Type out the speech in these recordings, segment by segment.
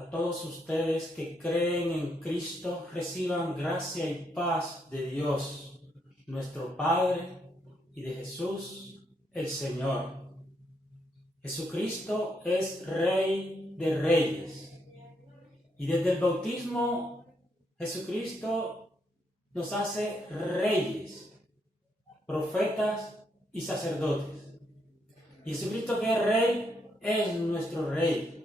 A todos ustedes que creen en Cristo, reciban gracia y paz de Dios, nuestro Padre, y de Jesús, el Señor. Jesucristo es Rey de Reyes. Y desde el bautismo, Jesucristo nos hace reyes, profetas y sacerdotes. Y Jesucristo, que es Rey, es nuestro Rey.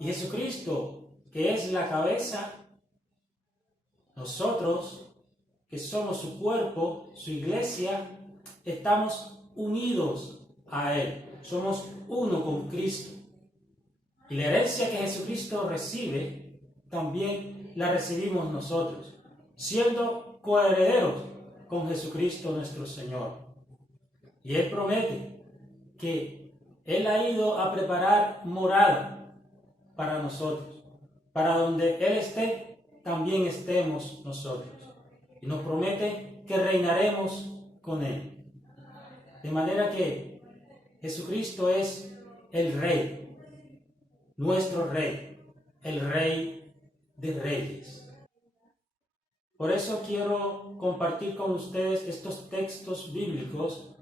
Y Jesucristo, que es la cabeza, nosotros, que somos su cuerpo, su iglesia, estamos unidos a Él. Somos uno con Cristo. Y la herencia que Jesucristo recibe, también la recibimos nosotros, siendo coherederos con Jesucristo nuestro Señor. Y Él promete que Él ha ido a preparar morada para nosotros, para donde Él esté, también estemos nosotros. Y nos promete que reinaremos con Él. De manera que Jesucristo es el Rey, nuestro Rey, el Rey de Reyes. Por eso quiero compartir con ustedes estos textos bíblicos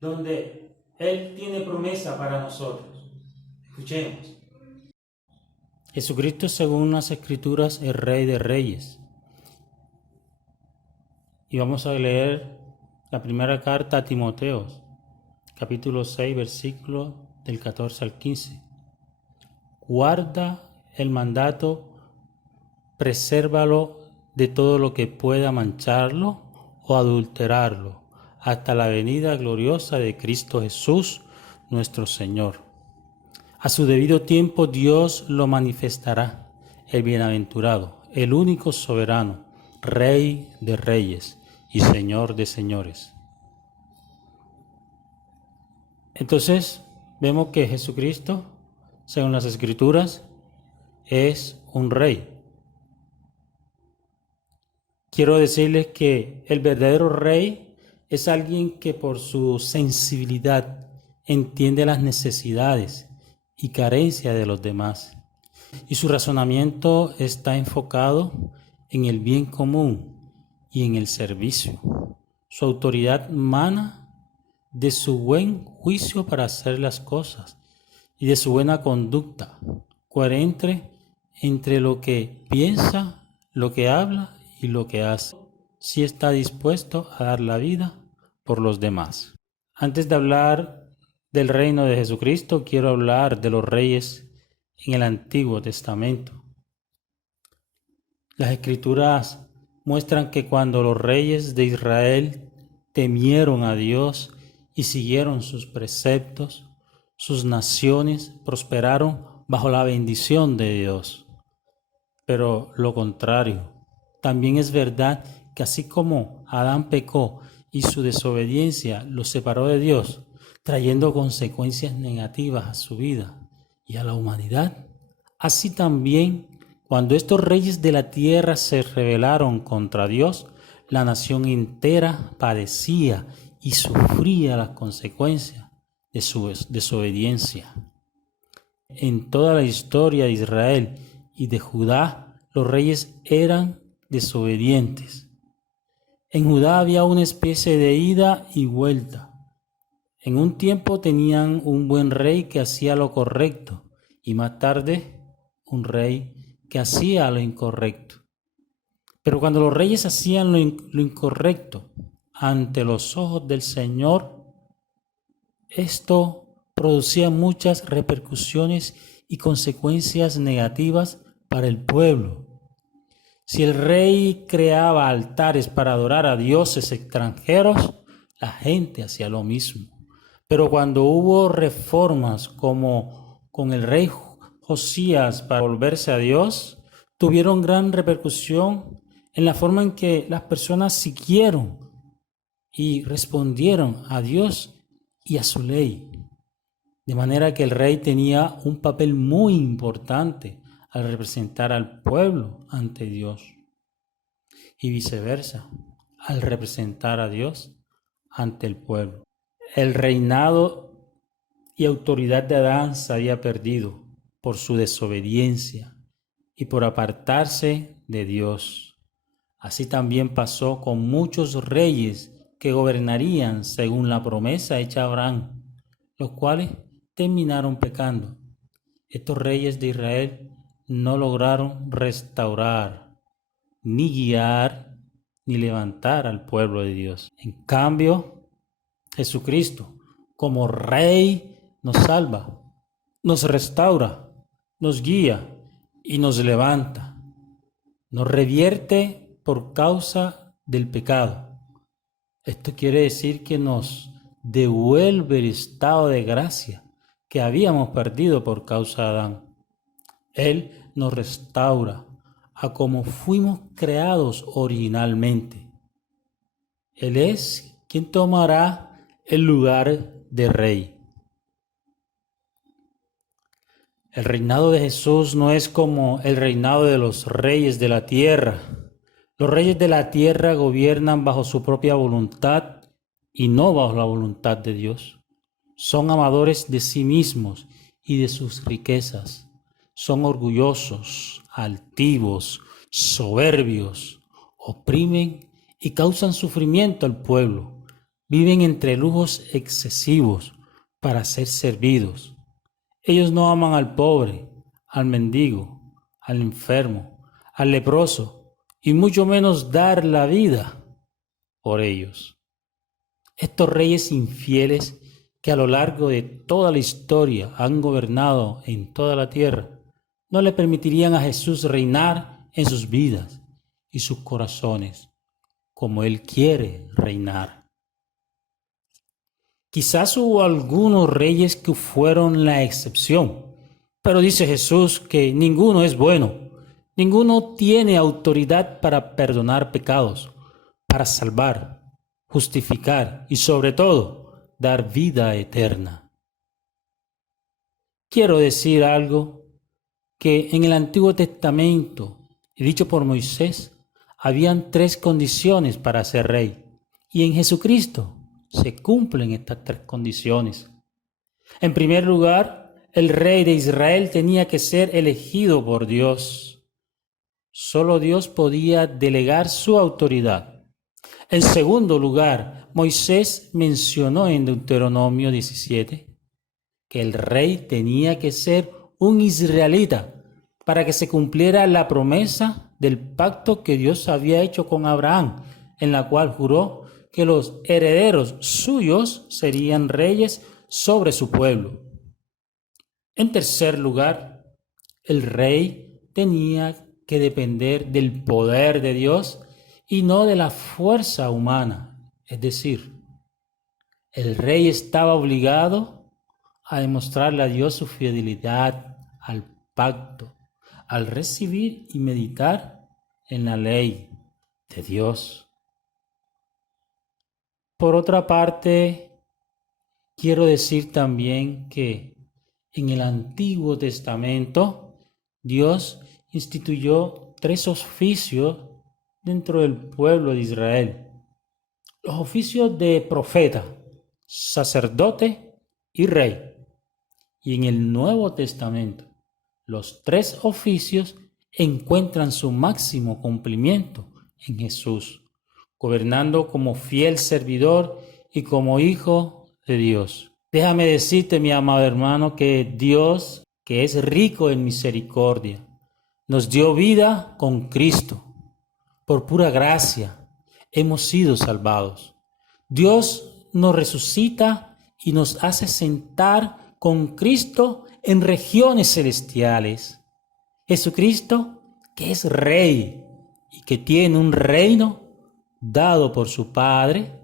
donde Él tiene promesa para nosotros. Escuchemos. Jesucristo, según las Escrituras, es Rey de Reyes. Y vamos a leer la primera carta a Timoteo, capítulo 6, versículo del 14 al 15. Guarda el mandato, presérvalo de todo lo que pueda mancharlo o adulterarlo, hasta la venida gloriosa de Cristo Jesús, nuestro Señor. A su debido tiempo Dios lo manifestará, el bienaventurado, el único soberano, Rey de reyes y Señor de señores. Entonces, vemos que Jesucristo, según las Escrituras, es un rey. Quiero decirles que el verdadero rey es alguien que por su sensibilidad entiende las necesidades y carencias de los demás. Y su razonamiento está enfocado en el bien común y en el servicio. Su autoridad mana de su buen juicio para hacer las cosas y de su buena conducta, coherente entre lo que piensa, lo que habla y lo que hace, si está dispuesto a dar la vida por los demás. Antes de hablar del reino de Jesucristo, quiero hablar de los reyes en el Antiguo Testamento. Las Escrituras muestran que cuando los reyes de Israel temieron a Dios y siguieron sus preceptos, sus naciones prosperaron bajo la bendición de Dios. Pero lo contrario, también es verdad que así como Adán pecó y su desobediencia lo separó de Dios, trayendo consecuencias negativas a su vida y a la humanidad, así también cuando estos reyes de la tierra se rebelaron contra Dios, la nación entera padecía y sufría las consecuencias de su desobediencia. En toda la historia de Israel y de Judá, los reyes eran desobedientes. En Judá había una especie de ida y vuelta. En un tiempo tenían un buen rey que hacía lo correcto y más tarde un rey que hacía lo incorrecto. Pero cuando los reyes hacían lo incorrecto ante los ojos del Señor, esto producía muchas repercusiones y consecuencias negativas para el pueblo. Si el rey creaba altares para adorar a dioses extranjeros, la gente hacía lo mismo. Pero cuando hubo reformas como con el rey Josías para volverse a Dios, tuvieron gran repercusión en la forma en que las personas siguieron y respondieron a Dios y a su ley. De manera que el rey tenía un papel muy importante al representar al pueblo ante Dios y viceversa, al representar a Dios ante el pueblo. El reinado y autoridad de Adán se había perdido por su desobediencia y por apartarse de Dios. Así también pasó con muchos reyes que gobernarían según la promesa hecha a Abraham, los cuales terminaron pecando. Estos reyes de Israel no lograron restaurar, ni guiar, ni levantar al pueblo de Dios. En cambio, Jesucristo, como Rey, nos salva, nos restaura, nos guía y nos levanta. Nos revierte por causa del pecado. Esto quiere decir que nos devuelve el estado de gracia que habíamos perdido por causa de Adán. Él nos restaura a como fuimos creados originalmente. Él es quien tomará el lugar de rey. El reinado de Jesús no es como el reinado de los reyes de la tierra. Los reyes de la tierra gobiernan bajo su propia voluntad y no bajo la voluntad de Dios. Son amadores de sí mismos y de sus riquezas. Son orgullosos, altivos, soberbios, oprimen y causan sufrimiento al pueblo. Viven entre lujos excesivos para ser servidos. Ellos no aman al pobre, al mendigo, al enfermo, al leproso, y mucho menos dar la vida por ellos. Estos reyes infieles que a lo largo de toda la historia han gobernado en toda la tierra, no le permitirían a Jesús reinar en sus vidas y sus corazones como Él quiere reinar. Quizás hubo algunos reyes que fueron la excepción, pero dice Jesús que ninguno es bueno, ninguno tiene autoridad para perdonar pecados, para salvar, justificar y sobre todo dar vida eterna. Quiero decir algo que en el Antiguo Testamento, dicho por Moisés, habían 3 condiciones para ser rey, y en Jesucristo se cumplen estas 3 condiciones. En primer lugar, el rey de Israel tenía que ser elegido por Dios. Solo Dios podía delegar su autoridad. En segundo lugar, Moisés mencionó en Deuteronomio 17 que el rey tenía que ser un israelita para que se cumpliera la promesa del pacto que Dios había hecho con Abraham, en la cual juró que los herederos suyos serían reyes sobre su pueblo. En tercer lugar, el rey tenía que depender del poder de Dios y no de la fuerza humana. Es decir, el rey estaba obligado a demostrarle a Dios su fidelidad al pacto, al recibir y meditar en la ley de Dios. Por otra parte, quiero decir también que en el Antiguo Testamento Dios instituyó 3 oficios dentro del pueblo de Israel. Los oficios de profeta, sacerdote y rey. Y en el Nuevo Testamento, los 3 oficios encuentran su máximo cumplimiento en Jesús, gobernando como fiel servidor y como hijo de Dios. Déjame decirte, mi amado hermano, que Dios, que es rico en misericordia, nos dio vida con Cristo. Por pura gracia hemos sido salvados. Dios nos resucita y nos hace sentar con Cristo en regiones celestiales. Jesucristo, que es Rey y que tiene un reino dado por su Padre,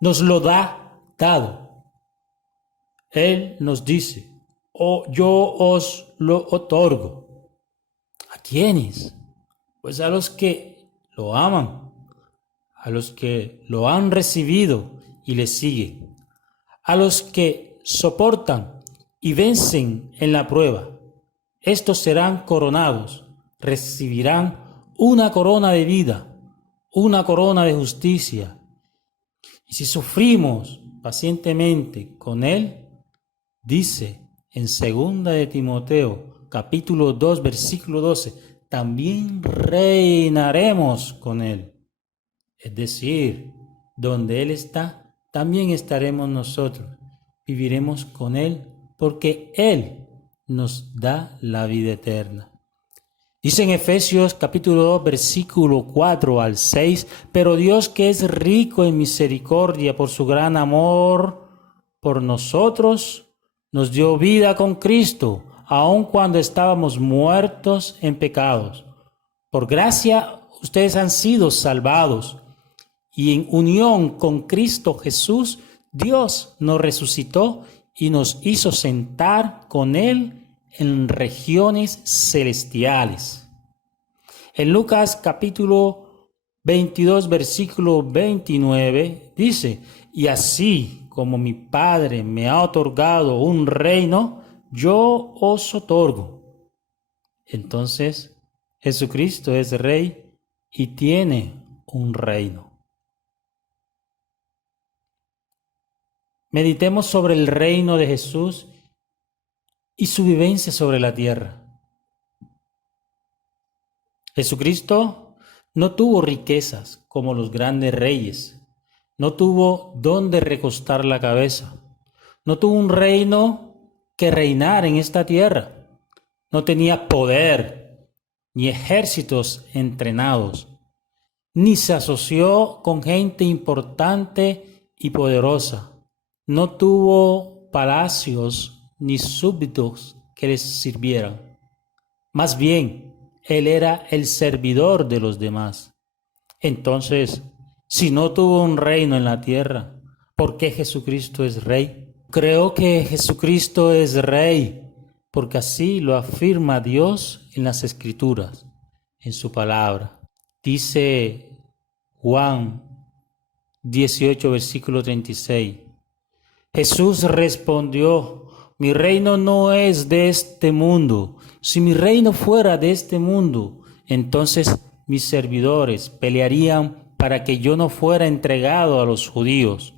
nos lo da dado. Él nos dice, yo os lo otorgo. ¿A quiénes? Pues a los que lo aman, a los que lo han recibido y le siguen, a los que soportan y vencen en la prueba. Estos serán coronados, recibirán una corona de vida, una corona de justicia. Y si sufrimos pacientemente con Él, dice en 2 de Timoteo capítulo 2, versículo 12, también reinaremos con Él. Es decir, donde Él está, también estaremos nosotros. Viviremos con Él porque Él nos da la vida eterna. Dice en Efesios capítulo 2, versículo 4 al 6, pero Dios, que es rico en misericordia por su gran amor por nosotros, nos dio vida con Cristo, aun cuando estábamos muertos en pecados. Por gracia ustedes han sido salvados, y en unión con Cristo Jesús, Dios nos resucitó y nos hizo sentar con Él en regiones celestiales. En Lucas capítulo 22, versículo 29, dice, y así como mi Padre me ha otorgado un reino, yo os otorgo. Entonces, Jesucristo es Rey y tiene un reino. Meditemos sobre el reino de Jesús y su vivencia sobre la tierra. Jesucristo no tuvo riquezas como los grandes reyes, no tuvo dónde recostar la cabeza, no tuvo un reino que reinar en esta tierra, no tenía poder ni ejércitos entrenados, ni se asoció con gente importante y poderosa, no tuvo palacios ni súbditos que les sirvieran. Más bien, Él era el servidor de los demás. Entonces, si no tuvo un reino en la tierra, ¿por qué Jesucristo es Rey? Creo que Jesucristo es Rey porque así lo afirma Dios en las Escrituras, en su palabra. Dice Juan 18, versículo 36. Jesús respondió, mi reino no es de este mundo. Si mi reino fuera de este mundo, entonces mis servidores pelearían para que yo no fuera entregado a los judíos.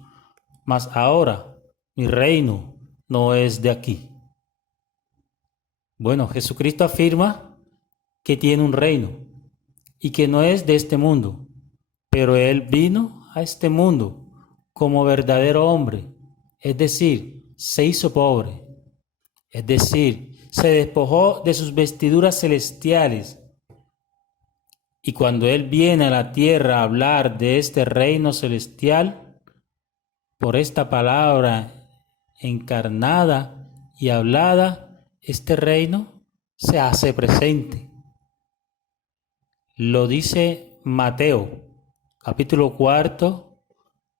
Mas ahora mi reino no es de aquí. Bueno, Jesucristo afirma que tiene un reino y que no es de este mundo, pero Él vino a este mundo como verdadero hombre, es decir, se hizo pobre, es decir, se despojó de sus vestiduras celestiales. Y cuando Él viene a la tierra a hablar de este reino celestial, por esta palabra encarnada y hablada, este reino se hace presente. Lo dice Mateo, capítulo 4,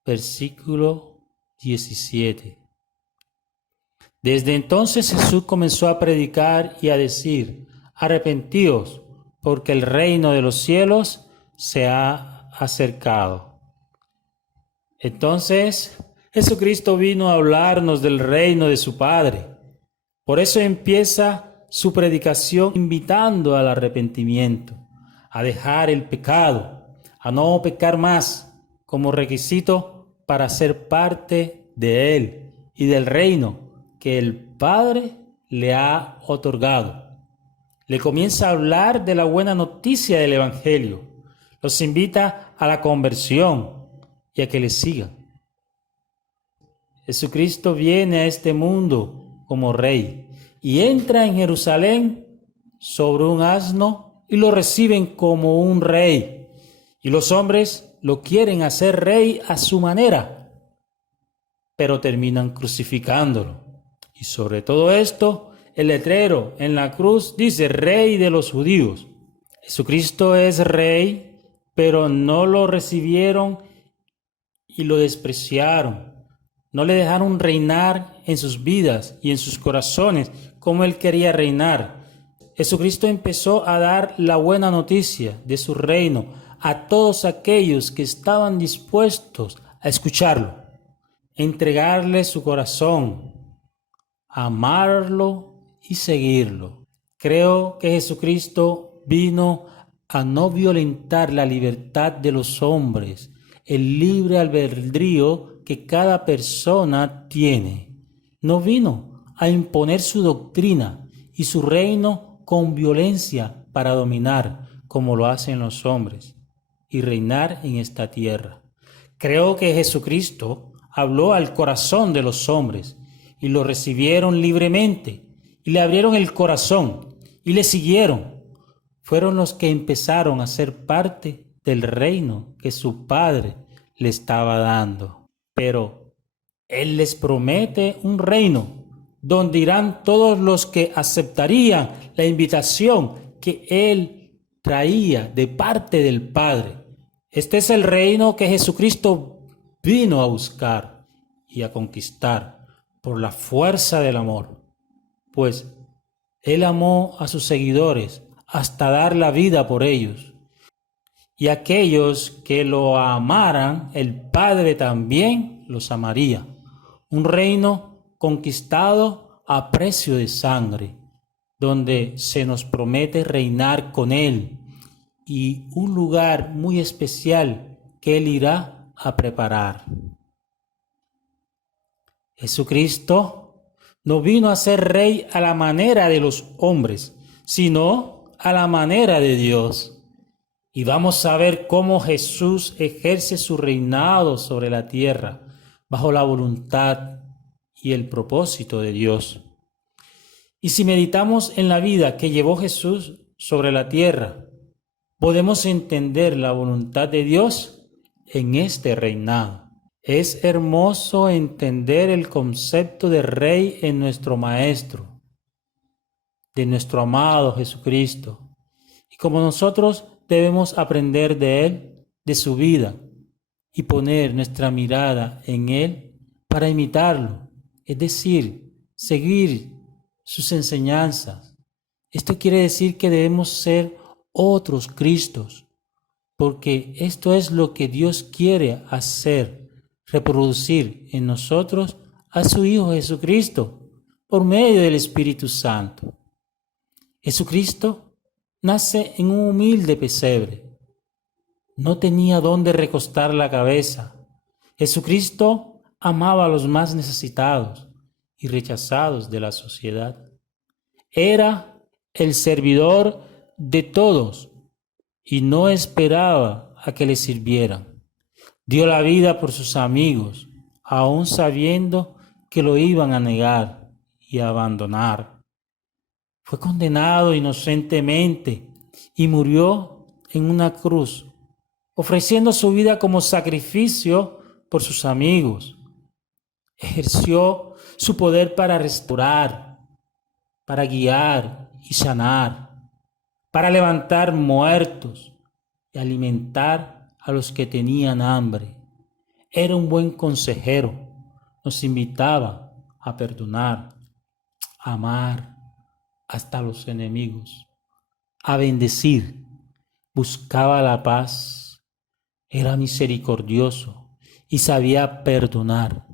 versículo 17. Desde entonces Jesús comenzó a predicar y a decir, arrepentíos, porque el reino de los cielos se ha acercado. Entonces, Jesucristo vino a hablarnos del reino de su Padre. Por eso empieza su predicación invitando al arrepentimiento, a dejar el pecado, a no pecar más como requisito para ser parte de Él y del reino que el Padre le ha otorgado. Le comienza a hablar de la buena noticia del Evangelio. Los invita a la conversión y a que le sigan. Jesucristo viene a este mundo como Rey y entra en Jerusalén sobre un asno y lo reciben como un Rey. Y los hombres lo quieren hacer Rey a su manera, pero terminan crucificándolo. Y sobre todo esto, el letrero en la cruz dice Rey de los judíos. Jesucristo es Rey, pero no lo recibieron y lo despreciaron. No le dejaron reinar en sus vidas y en sus corazones como Él quería reinar. Jesucristo empezó a dar la buena noticia de su reino a todos aquellos que estaban dispuestos a escucharlo, a entregarle su corazón, a amarlo y seguirlo. Creo que Jesucristo vino a no violentar la libertad de los hombres, el libre albedrío que cada persona tiene. No vino a imponer su doctrina y su reino con violencia para dominar, como lo hacen los hombres, y reinar en esta tierra. Creo que Jesucristo habló al corazón de los hombres y lo recibieron libremente y le abrieron el corazón y le siguieron. Fueron los que empezaron a ser parte del reino que su Padre le estaba dando. Pero Él les promete un reino donde irán todos los que aceptarían la invitación que Él traía de parte del Padre. Este es el reino que Jesucristo vino a buscar y a conquistar por la fuerza del amor, pues Él amó a sus seguidores hasta dar la vida por ellos. Y aquellos que lo amaran, el Padre también los amaría. Un reino conquistado a precio de sangre, donde se nos promete reinar con Él y un lugar muy especial que Él irá a preparar. Jesucristo no vino a ser rey a la manera de los hombres, sino a la manera de Dios. Y vamos a ver cómo Jesús ejerce su reinado sobre la tierra bajo la voluntad y el propósito de Dios. Y si meditamos en la vida que llevó Jesús sobre la tierra, podemos entender la voluntad de Dios en este reinado. Es hermoso entender el concepto de rey en nuestro Maestro, de nuestro amado Jesucristo. Y como nosotros debemos aprender de Él, de su vida, y poner nuestra mirada en Él para imitarlo, es decir, seguir sus enseñanzas. Esto quiere decir que debemos ser otros Cristos, porque esto es lo que Dios quiere hacer, reproducir en nosotros a su Hijo Jesucristo por medio del Espíritu Santo. Jesucristo nace en un humilde pesebre. No tenía dónde recostar la cabeza. Jesucristo amaba a los más necesitados y rechazados de la sociedad. Era el servidor de todos y no esperaba a que le sirvieran. Dio la vida por sus amigos, aun sabiendo que lo iban a negar y a abandonar. Fue condenado inocentemente y murió en una cruz, ofreciendo su vida como sacrificio por sus amigos. Ejerció su poder para restaurar, para guiar y sanar, para levantar muertos y alimentar a los que tenían hambre. Era un buen consejero, nos invitaba a perdonar, a amar hasta a los enemigos, a bendecir, buscaba la paz, era misericordioso y sabía perdonar.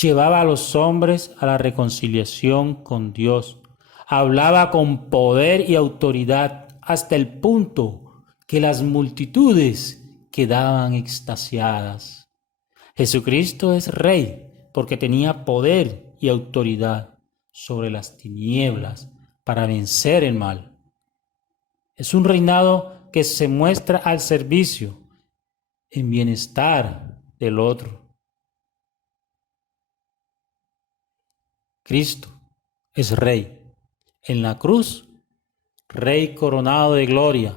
Llevaba a los hombres a la reconciliación con Dios. Hablaba con poder y autoridad hasta el punto que las multitudes quedaban extasiadas. Jesucristo es Rey porque tenía poder y autoridad sobre las tinieblas para vencer el mal. Es un reinado que se muestra al servicio, en bienestar del otro. Cristo es Rey. En la cruz, Rey coronado de gloria.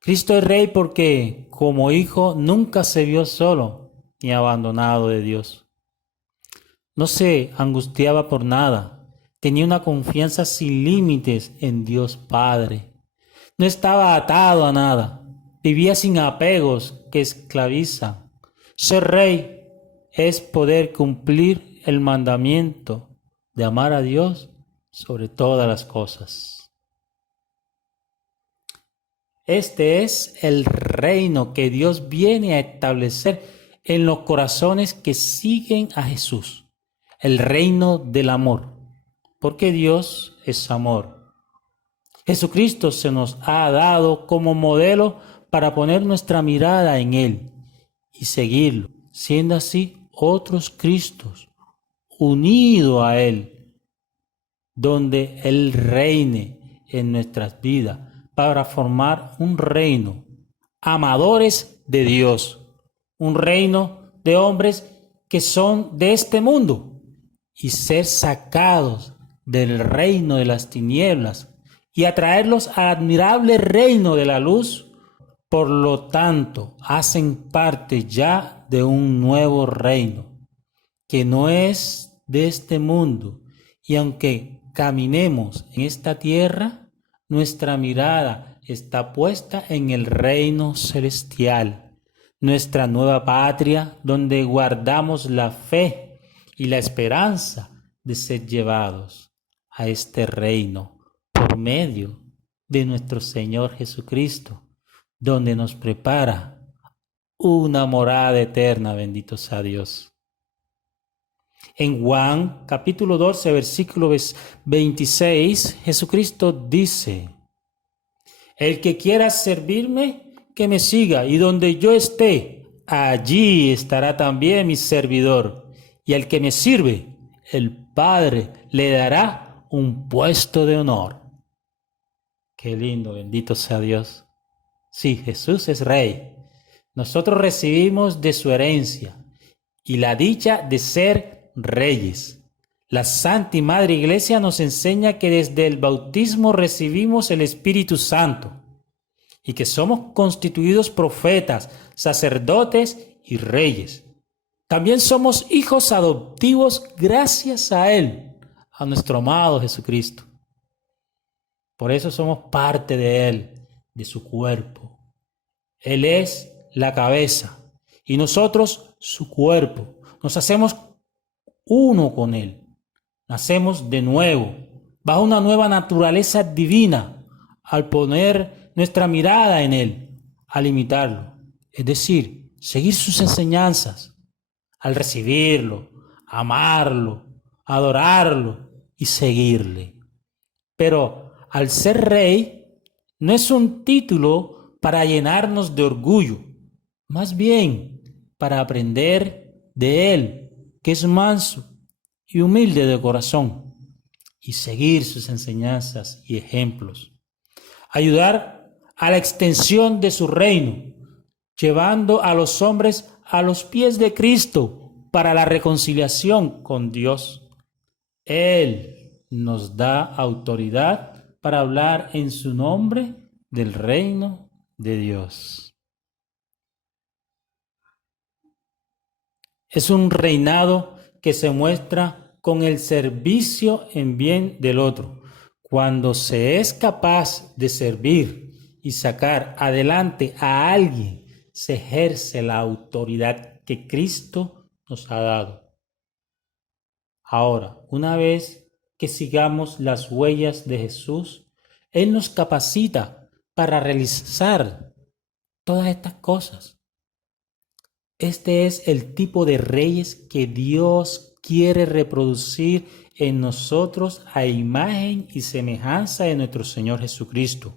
Cristo es Rey porque, como Hijo, nunca se vio solo ni abandonado de Dios. No se angustiaba por nada. Tenía una confianza sin límites en Dios Padre. No estaba atado a nada. Vivía sin apegos que esclavizan. Ser Rey es poder cumplir el mandamiento de amar a Dios sobre todas las cosas. Este es el reino que Dios viene a establecer en los corazones que siguen a Jesús. El reino del amor, porque Dios es amor. Jesucristo se nos ha dado como modelo para poner nuestra mirada en Él y seguirlo, siendo así otros Cristos unidos a Él, donde Él reine en nuestras vidas para formar un reino, amadores de Dios, un reino de hombres que son de este mundo y ser sacados del reino de las tinieblas y atraerlos al admirable reino de la luz. Por lo tanto, hacen parte ya de un nuevo reino que no es de este mundo, y aunque caminemos en esta tierra, nuestra mirada está puesta en el reino celestial, nuestra nueva patria, donde guardamos la fe y la esperanza de ser llevados a este reino por medio de nuestro Señor Jesucristo, donde nos prepara una morada eterna, bendito sea Dios. En Juan capítulo 12, versículo 26, Jesucristo dice: el que quiera servirme, que me siga, y donde yo esté, allí estará también mi servidor. Y al que me sirve, el Padre le dará un puesto de honor. Qué lindo, bendito sea Dios. Sí, Jesús es Rey. Nosotros recibimos de su herencia y la dicha de ser reyes. La Santa y Madre Iglesia nos enseña que desde el bautismo recibimos el Espíritu Santo y que somos constituidos profetas, sacerdotes y reyes. También somos hijos adoptivos gracias a Él, a nuestro amado Jesucristo. Por eso somos parte de Él, de su cuerpo. Él es la cabeza y nosotros su cuerpo. Nos hacemos uno con Él. Nacemos de nuevo, bajo una nueva naturaleza divina, al poner nuestra mirada en Él, al imitarlo. Es decir, seguir sus enseñanzas, al recibirlo, amarlo, adorarlo y seguirle. Pero al ser rey, no es un título para llenarnos de orgullo, más bien para aprender de Él, que es manso y humilde de corazón, y seguir sus enseñanzas y ejemplos. Ayudar a la extensión de su reino, llevando a los hombres a los pies de Cristo para la reconciliación con Dios. Él nos da autoridad para hablar en su nombre del reino de Dios. Es un reinado que se muestra con el servicio en bien del otro. Cuando se es capaz de servir y sacar adelante a alguien, se ejerce la autoridad que Cristo nos ha dado. Ahora, una vez que sigamos las huellas de Jesús, Él nos capacita para realizar todas estas cosas. Este es el tipo de reyes que Dios quiere reproducir en nosotros a imagen y semejanza de nuestro Señor Jesucristo,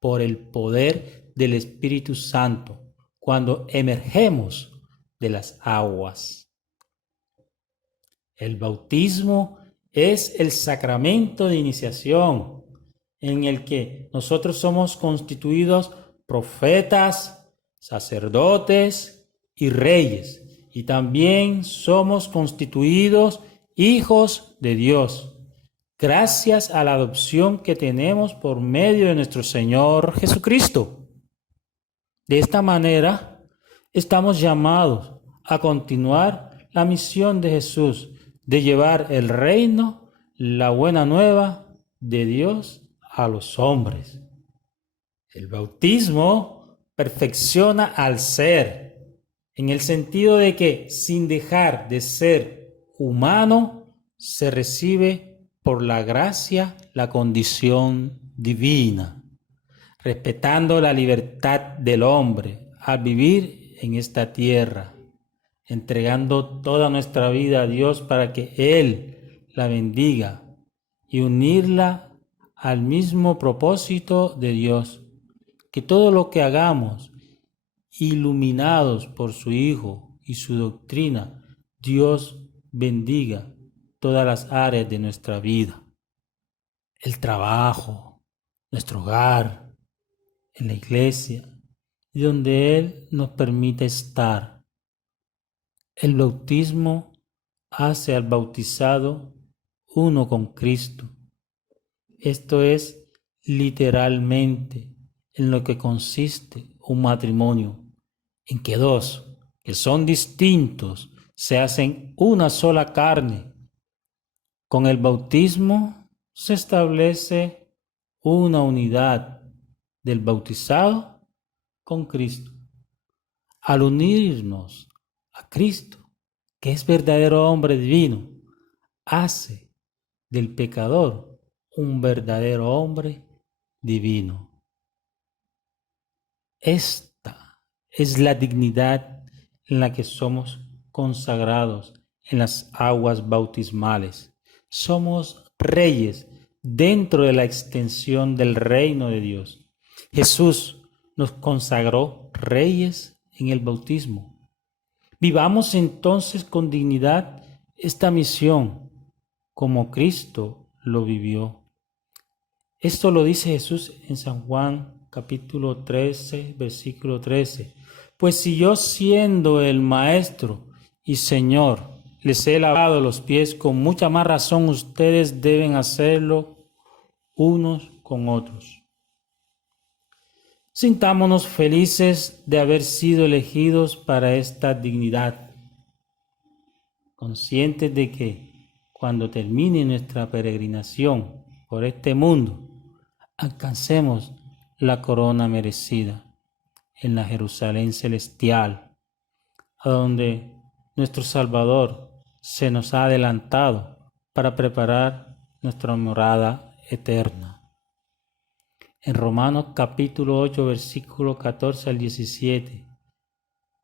por el poder del Espíritu Santo, cuando emergemos de las aguas. El bautismo es el sacramento de iniciación en el que nosotros somos constituidos profetas, sacerdotes y reyes, y también somos constituidos hijos de Dios, gracias a la adopción que tenemos por medio de nuestro Señor Jesucristo. De esta manera, estamos llamados a continuar la misión de Jesús, de llevar el reino, la buena nueva de Dios a los hombres. El bautismo perfecciona al ser, en el sentido de que sin dejar de ser humano, se recibe por la gracia la condición divina, respetando la libertad del hombre al vivir en esta tierra, entregando toda nuestra vida a Dios para que Él la bendiga y unirla al mismo propósito de Dios, que todo lo que hagamos, iluminados por su Hijo y su doctrina, Dios bendiga todas las áreas de nuestra vida. el trabajo, nuestro hogar, en la iglesia, y donde Él nos permite estar. El bautismo hace al bautizado uno con Cristo. Esto es literalmente en lo que consiste un matrimonio, en que dos que son distintos se hacen una sola carne. Con el bautismo se establece una unidad del bautizado con Cristo. Al unirnos a Cristo, que es verdadero hombre divino, hace del pecador un verdadero hombre divino. Esta es la dignidad en la que somos consagrados en las aguas bautismales. Somos reyes dentro de la extensión del reino de Dios. Jesús nos consagró reyes en el bautismo. Vivamos entonces con dignidad esta misión como Cristo lo vivió. Esto lo dice Jesús en San Juan capítulo 13, versículo 13. Pues si yo siendo el Maestro y Señor les he lavado los pies, con mucha más razón ustedes deben hacerlo unos con otros. Sintámonos felices de haber sido elegidos para esta dignidad, conscientes de que cuando termine nuestra peregrinación por este mundo, alcancemos la corona merecida en la Jerusalén celestial, a donde nuestro Salvador se nos ha adelantado para preparar nuestra morada eterna. En Romanos capítulo 8, versículo 14 al 17,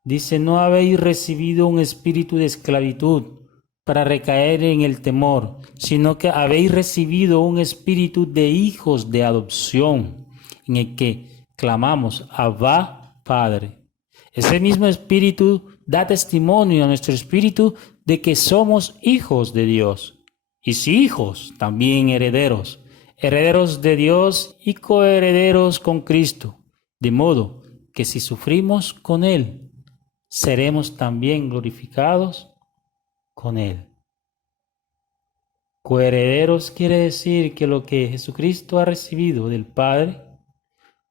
dice: no habéis recibido un espíritu de esclavitud para recaer en el temor, sino que habéis recibido un espíritu de hijos de adopción, en el que clamamos: Abba, Padre. Ese mismo espíritu da testimonio a nuestro espíritu de que somos hijos de Dios. Y si hijos, también herederos, herederos de Dios y coherederos con Cristo, de modo que si sufrimos con Él, seremos también glorificados con Él. Coherederos quiere decir que lo que Jesucristo ha recibido del Padre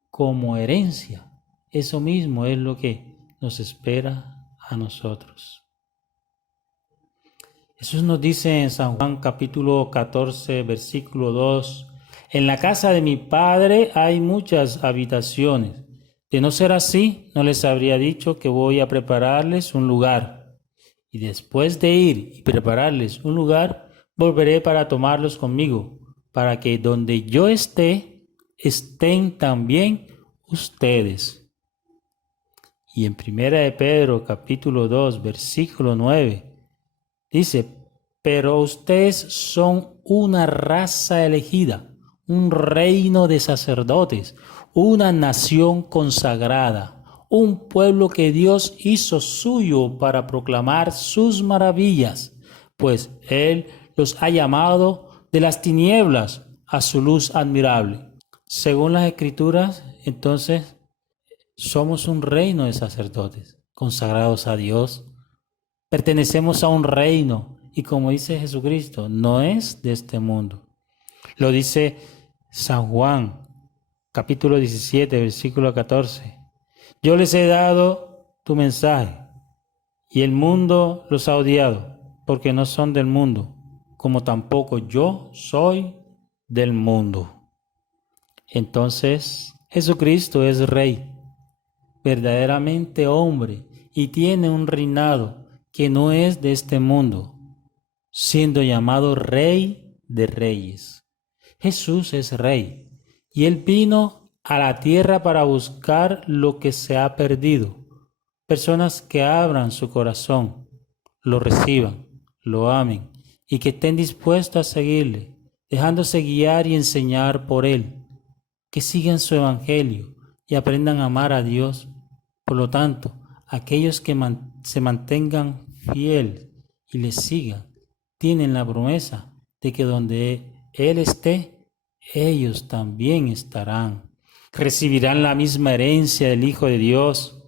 como herencia, eso mismo es lo que nos espera a nosotros. Jesús nos dice en San Juan capítulo 14, versículo 2, en la casa de mi Padre hay muchas habitaciones. De no ser así, no les habría dicho que voy a prepararles un lugar. Y después de ir y prepararles un lugar, volveré para tomarlos conmigo, para que donde yo esté, estén también ustedes. Y en 1 de Pedro capítulo 2, versículo 9, dice: pero ustedes son una raza elegida, un reino de sacerdotes, una nación consagrada, un pueblo que Dios hizo suyo para proclamar sus maravillas, pues Él los ha llamado de las tinieblas a su luz admirable. Según las Escrituras, entonces, somos un reino de sacerdotes consagrados a Dios. Pertenecemos a un reino y, como dice Jesucristo, no es de este mundo. Lo dice San Juan, capítulo 17, versículo 14. Yo les he dado tu mensaje y el mundo los ha odiado porque no son del mundo, como tampoco yo soy del mundo. Entonces, Jesucristo es Rey, verdaderamente hombre, y tiene un reinado que no es de este mundo, siendo llamado Rey de Reyes. Jesús es Rey, y Él vino a la tierra para buscar lo que se ha perdido. Personas que abran su corazón, lo reciban, lo amen, y que estén dispuestos a seguirle, dejándose guiar y enseñar por Él, que sigan su evangelio y aprendan a amar a Dios. Por lo tanto, aquellos que se mantengan fieles y le sigan, tienen la promesa de que donde Él esté, ellos también estarán. Recibirán la misma herencia del Hijo de Dios,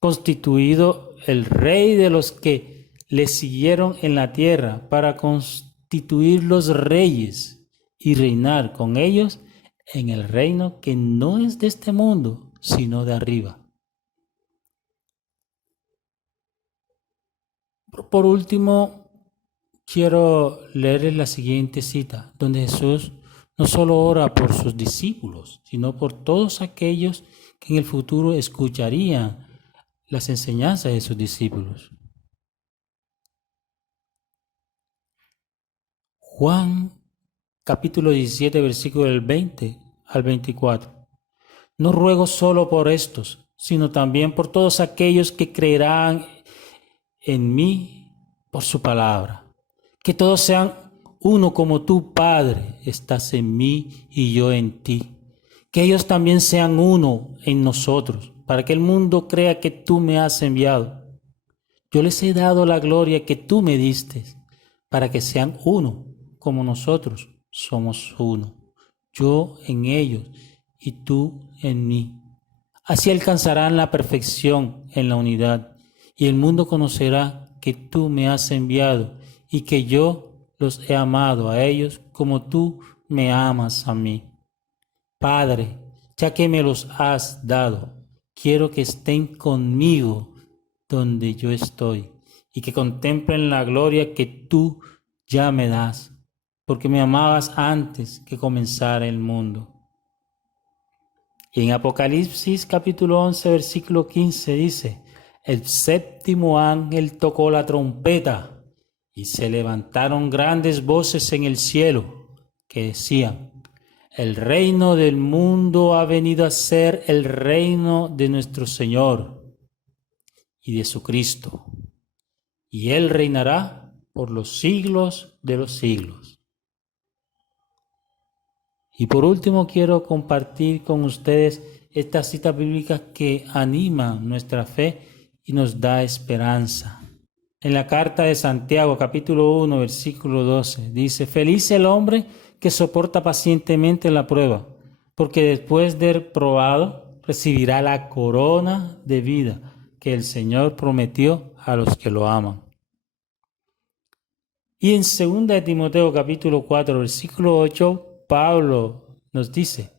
constituido el Rey de los que le siguieron en la tierra, para constituirlos reyes y reinar con ellos en el reino que no es de este mundo, sino de arriba. Por último, quiero leerles la siguiente cita, donde Jesús no solo ora por sus discípulos, sino por todos aquellos que en el futuro escucharían las enseñanzas de sus discípulos. Juan capítulo 17, versículo del 20 al 24. No ruego solo por estos, sino también por todos aquellos que creerán en mí por su palabra. Que todos sean uno como tú, Padre, estás en mí y yo en ti. Que ellos también sean uno en nosotros, para que el mundo crea que tú me has enviado. Yo les he dado la gloria que tú me diste, para que sean uno como nosotros somos uno. Yo en ellos y tú en mí. Así alcanzarán la perfección en la unidad, y el mundo conocerá que tú me has enviado y que yo los he amado a ellos como tú me amas a mí. Padre, ya que me los has dado, quiero que estén conmigo donde yo estoy y que contemplen la gloria que tú ya me das, porque me amabas antes que comenzara el mundo. Y en Apocalipsis capítulo 11, versículo 15 dice, el séptimo ángel tocó la trompeta y se levantaron grandes voces en el cielo que decían, el reino del mundo ha venido a ser el reino de nuestro Señor y de su Cristo, y Él reinará por los siglos de los siglos. Y por último quiero compartir con ustedes esta cita bíblica que anima nuestra fe y nos da esperanza. En la carta de Santiago, capítulo 1, versículo 12, dice, feliz el hombre que soporta pacientemente la prueba, porque después de probado recibirá la corona de vida que el Señor prometió a los que lo aman. Y en 2 Timoteo, capítulo 4, versículo 8, Pablo nos dice,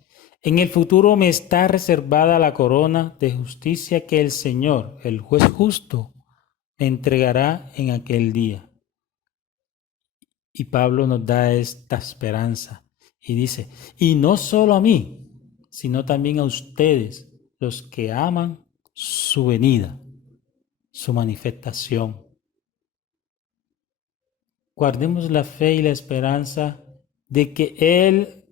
en el futuro me está reservada la corona de justicia que el Señor, el juez justo, me entregará en aquel día. Y Pablo nos da esta esperanza y dice, y no solo a mí, sino también a ustedes, los que aman su venida, su manifestación. Guardemos la fe y la esperanza de que Él,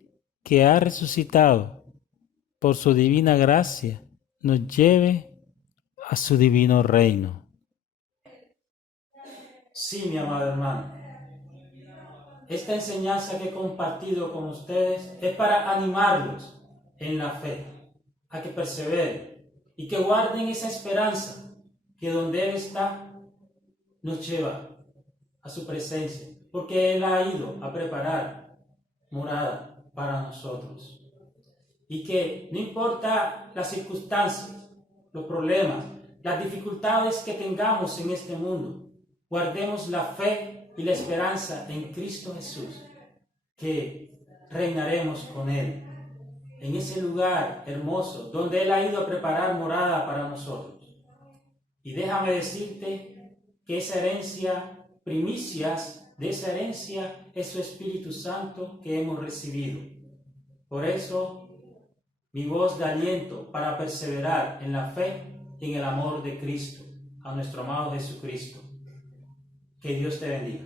que ha resucitado por su divina gracia, nos lleve a su divino reino. Sí, mi amado hermano, esta enseñanza que he compartido con ustedes es para animarlos en la fe, a que perseveren y que guarden esa esperanza que donde Él está nos lleva a su presencia, porque Él ha ido a preparar morada para nosotros. Y que no importa las circunstancias, los problemas, las dificultades que tengamos en este mundo, guardemos la fe y la esperanza en Cristo Jesús, que reinaremos con Él en ese lugar hermoso donde Él ha ido a preparar morada para nosotros. Y déjame decirte que esa herencia, primicias de esa herencia, es su Espíritu Santo que hemos recibido. Por eso, mi voz de aliento para perseverar en la fe y en el amor de Cristo, a nuestro amado Jesucristo. Que Dios te bendiga.